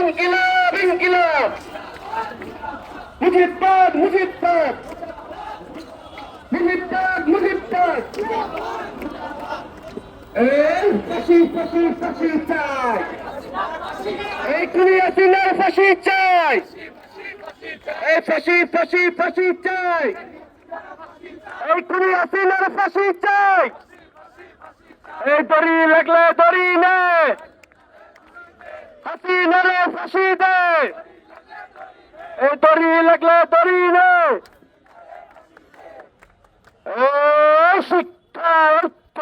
ইনকিলাব ইনকিলাব মুজিববাদ মুজিববাদ মুজিববাদ মুজিববাদ এই ফাঁসি ফাঁসি ফাঁসি চাই এই খুনি হাসিনার ফাঁসি চাই এই ফাঁসি ফাঁসি ফাঁসি চাই এই খুনি হাসিনার ফাঁসি চাই এই দড়ি লাগলে দড়ি নে হাসিনারে ফাঁসি দে এই দড়ি লাগলে দড়ি নে এই শিক্ষা ঐক্য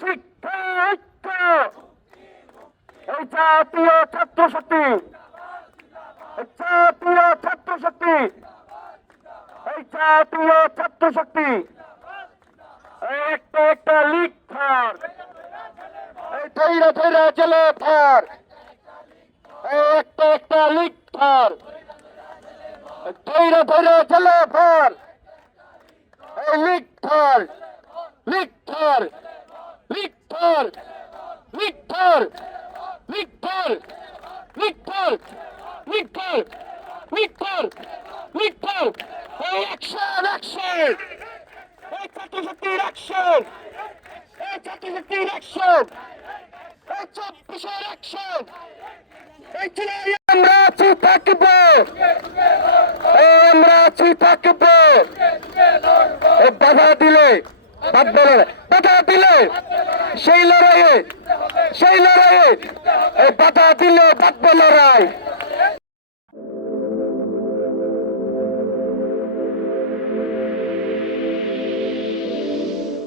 শিক্ষা ঐক্য এই জাতীয় ছাত্র শক্তি জাতীয় ছাত্র শক্তি এই জাতীয় ছাত্র শক্তি একটা একটা লিখার এই ধৈরা ধৈরা জেলে ভার একটা একটা লিখার ধৈরা ধৈরা জেলে ভার এই লিখার লিখার লিখার লিখার লিখার লিখার লিখার লিখার লিখার এই অ্যাকশন অ্যাকশন এই ছাত্র শক্তির অ্যাকশন এই ছাত্র শক্তির অ্যাকশন এই 24-এর অ্যাকশন এই চুলাই আমরা আছি থাকবো আমরা আছি থাকবো বাধা দিলে বাধা দিলে সেই লড়াইয়ে বাধা দিলে বাঁধবে লড়াই